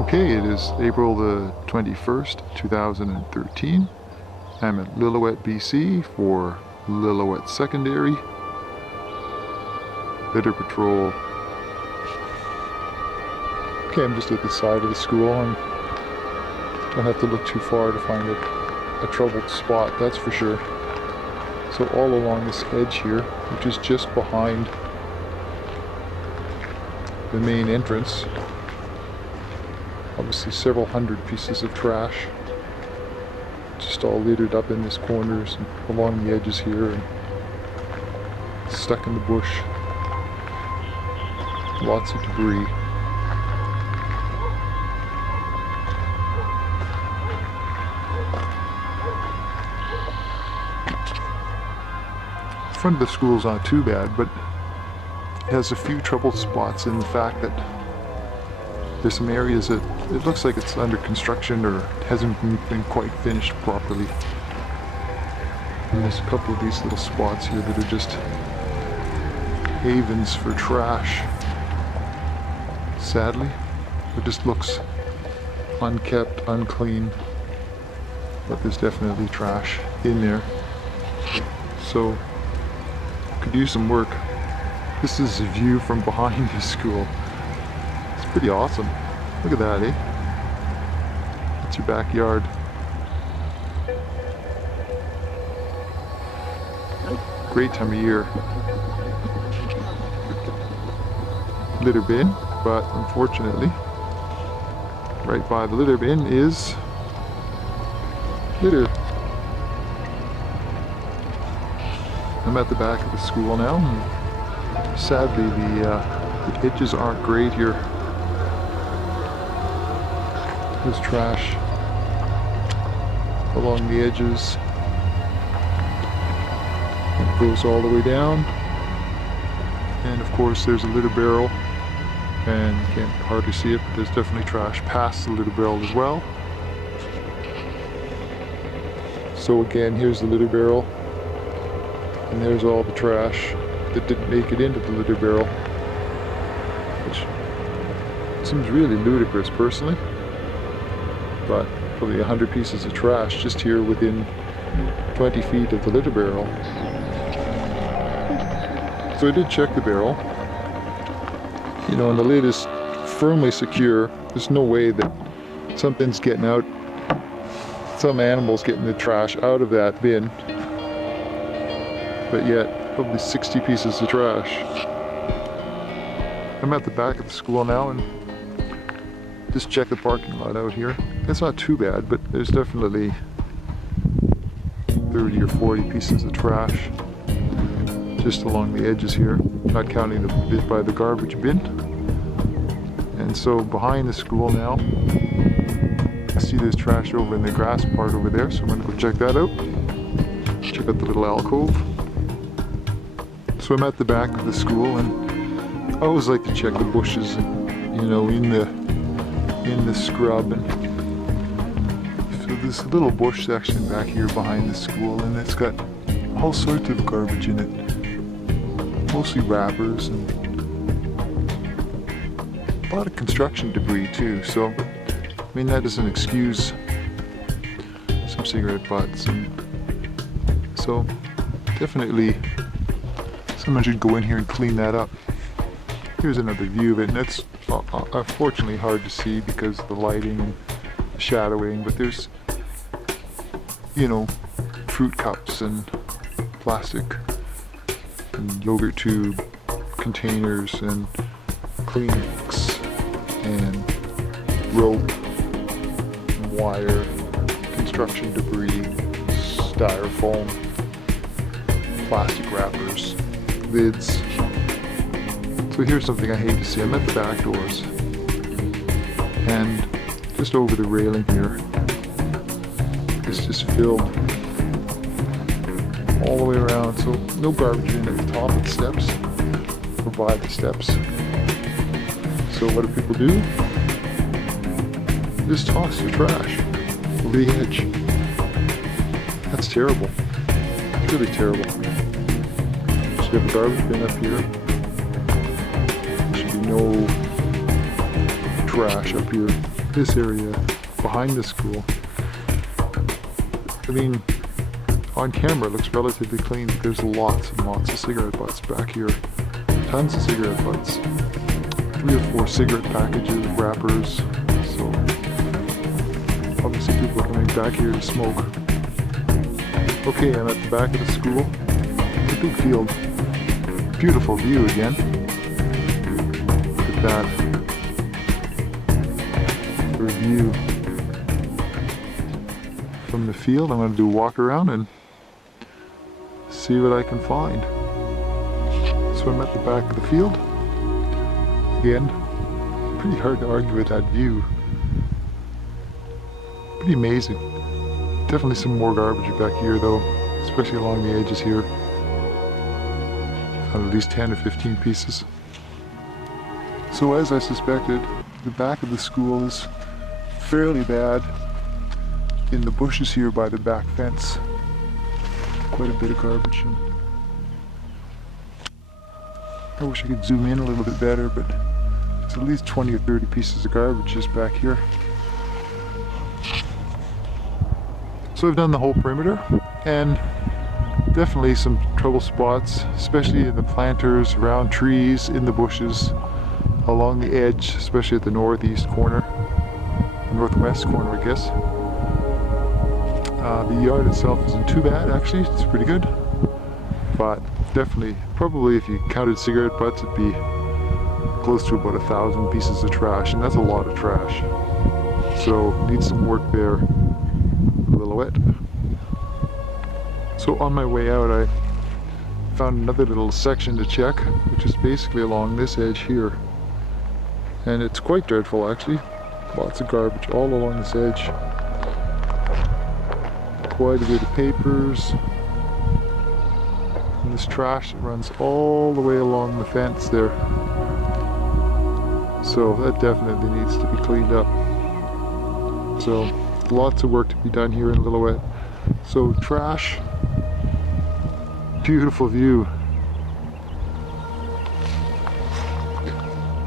Okay, it is April the 21st, 2013. I'm at Lillooet, BC for Lillooet Secondary Litter Patrol. Okay, I'm just at the side of the school and don't have to look too far to find a troubled spot, that's for sure. So all along this edge here, which is just behind the main entrance, obviously several hundred pieces of trash just all littered up in these corners and along the edges here and stuck in the bush. Lots of debris. The front of the school's not too bad, but it has a few troubled spots in the fact that there's some areas that it looks like it's under construction or hasn't been quite finished properly. And there's a couple of these little spots here that are just havens for trash. Sadly, it just looks unkept, unclean, but there's definitely trash in there. So, could use some work. This is a view from behind the school. It's pretty awesome. Look at that, eh? That's your backyard. Great time of year. Litter bin, but unfortunately, right by the litter bin is litter. I'm at the back of the school now, and sadly the edges aren't great here. There's trash along the edges. It goes all the way down. And of course there's a litter barrel, and you can't hardly see it, but there's definitely trash past the litter barrel as well. So again, here's the litter barrel, and there's all the trash that didn't make it into the litter barrel, which seems really ludicrous personally. But probably 100 pieces of trash just here within 20 feet of the litter barrel. So I did check the barrel. You know, and the lid is firmly secure. There's no way that something's getting out, some animal's getting the trash out of that bin. But yet, probably 60 pieces of trash. I'm at the back of the school now and just check the parking lot out here. It's not too bad, but there's definitely 30 or 40 pieces of trash just along the edges here, not counting the bit by the garbage bin. And so behind the school now, I see there's trash over in the grass part over there, so I'm gonna go check that out. Check out the little alcove. So I'm at the back of the school, and I always like to check the bushes, you know, in the scrub. And so this little bush section back here behind the school, and it's got all sorts of garbage in it, mostly wrappers and a lot of construction debris too. So I mean, that doesn't excuse some cigarette butts, and so definitely someone should go in here and clean that up. Here's another view of it, and it's unfortunately hard to see because of the lighting and the shadowing, but there's, you know, fruit cups and plastic and yogurt tube containers and Kleenex and rope and wire, construction debris, styrofoam, plastic wrappers, lids. So here's something I hate to see. I'm at the back doors, and just over the railing here, it's just filled all the way around. So no garbage in at the top of the steps, or by the steps. So what do people do? Just toss the trash over the edge. That's terrible. It's really terrible. So we have a garbage bin up here. No trash up here. this area behind the school, I mean, on camera it looks relatively clean, but there's lots and lots of cigarette butts back here. Tons of cigarette butts. 3 or 4 cigarette packages, wrappers. So obviously people are coming back here to smoke. Okay, I'm at the back of the school. It's a big field. Beautiful view again. Look at that. For a view from the field, I'm going to do a walk around and see what I can find. So I'm at the back of the field. Again, pretty hard to argue with that view. Pretty amazing. Definitely some more garbage back here though, especially along the edges here. Found at least 10 or 15 pieces. So as I suspected, the back of the school is fairly bad. In the bushes here by the back fence, quite a bit of garbage. And I wish I could zoom in a little bit better, but there's at least 20 or 30 pieces of garbage just back here. So I've done the whole perimeter, and definitely some trouble spots, especially in the planters, around trees, in the bushes, along the edge, especially at the northeast corner, northwest corner I guess. The yard itself isn't too bad actually, it's pretty good. But definitely, probably if you counted cigarette butts, it'd be close to about 1,000 pieces of trash, and that's a lot of trash. So needs some work there, Lillooet. So on my way out I found another little section to check, which is basically along this edge here. And it's quite dreadful actually. Lots of garbage all along this edge. Quite a bit of papers. And this trash runs all the way along the fence there. So that definitely needs to be cleaned up. So lots of work to be done here in Lillooet. So trash, beautiful view.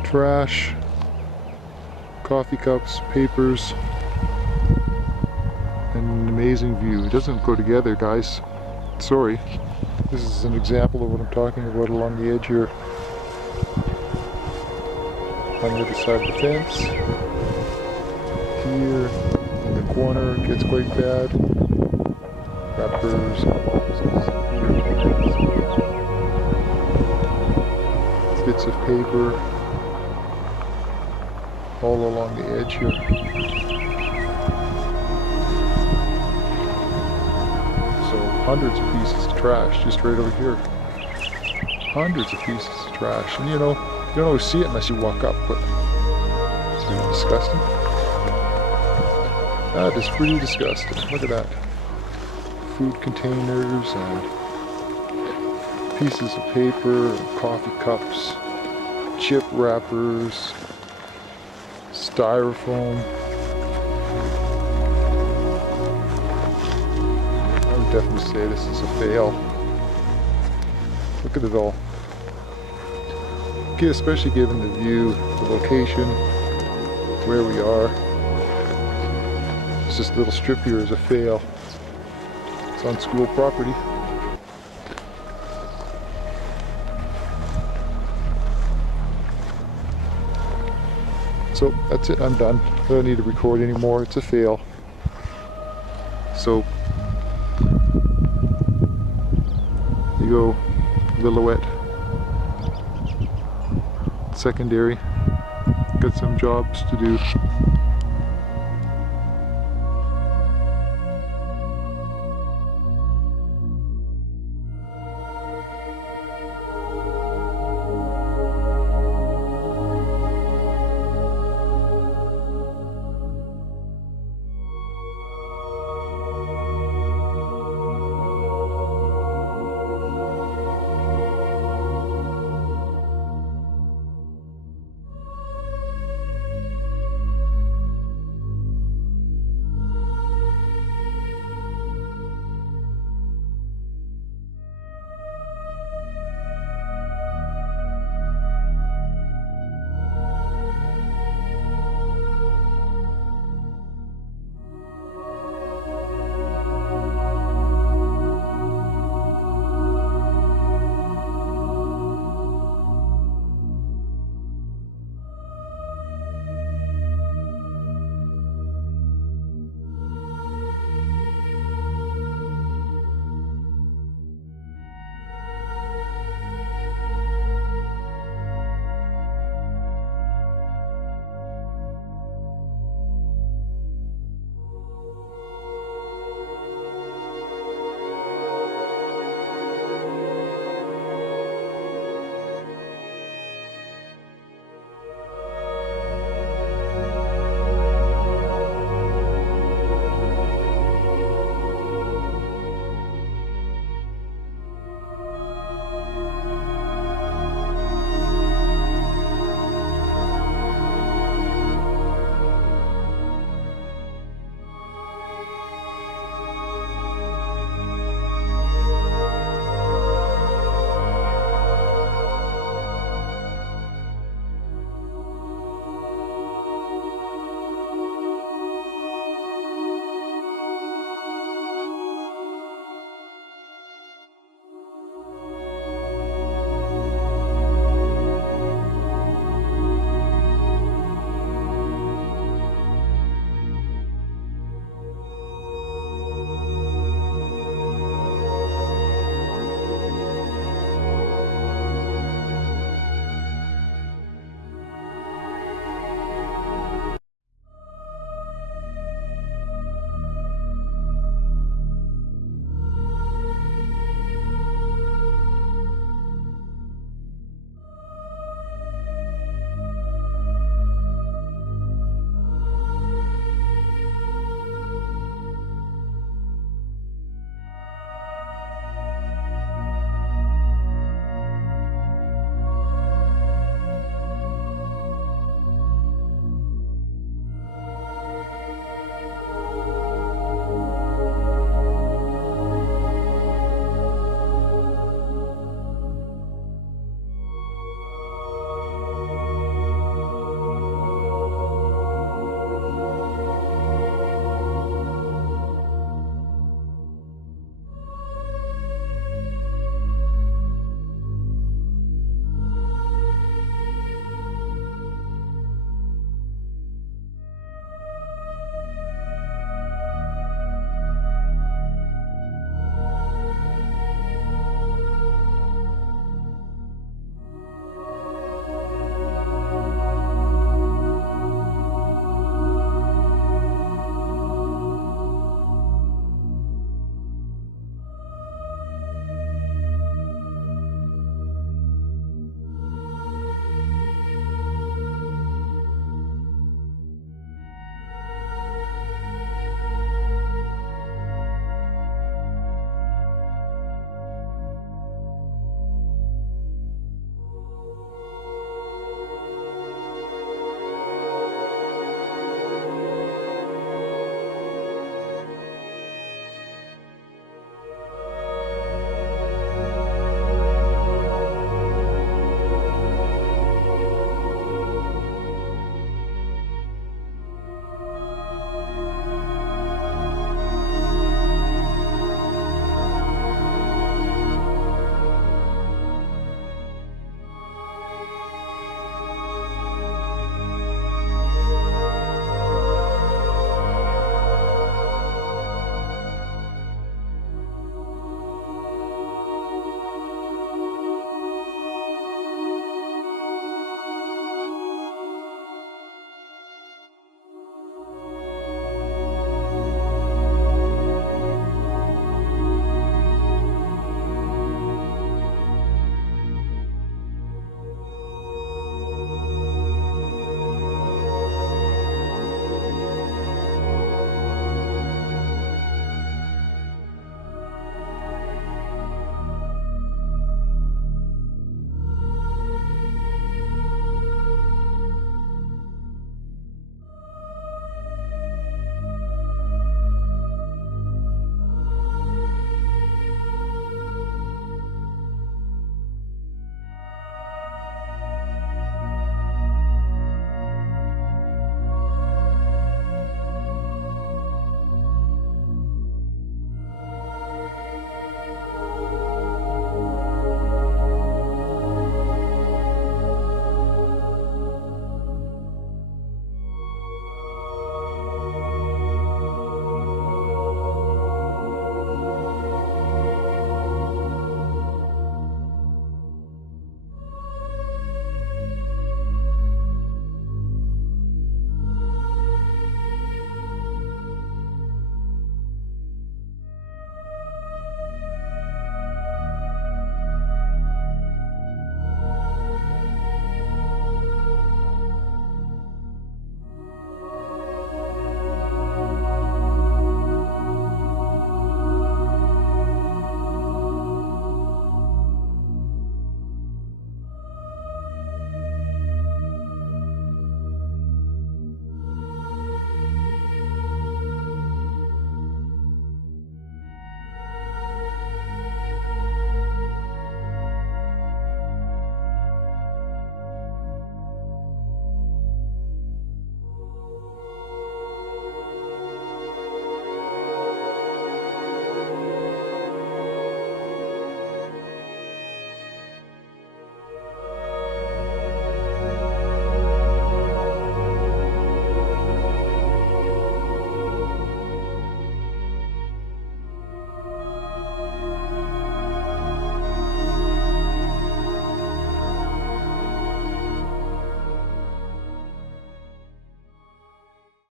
Trash, coffee cups, papers, and an amazing view. It doesn't go together, guys. Sorry. This is an example of what I'm talking about along the edge here. On the other side of the fence. Here in the corner it gets quite bad. Wrappers, bits of paper all along the edge here. So hundreds of pieces of trash just right over here. Hundreds of pieces of trash. And you know, you don't always see it unless you walk up, but it's pretty disgusting. That is pretty disgusting. Look at that. Food containers and pieces of paper, and coffee cups, chip wrappers, styrofoam. I would definitely say this is a fail. Look at it all. Okay, especially given the view, the location, where we are. This little strip here is a fail. It's on school property. So that's it, I'm done. I don't need to record anymore, it's a fail. So, you go, Lillooet. Secondary. Got some jobs to do.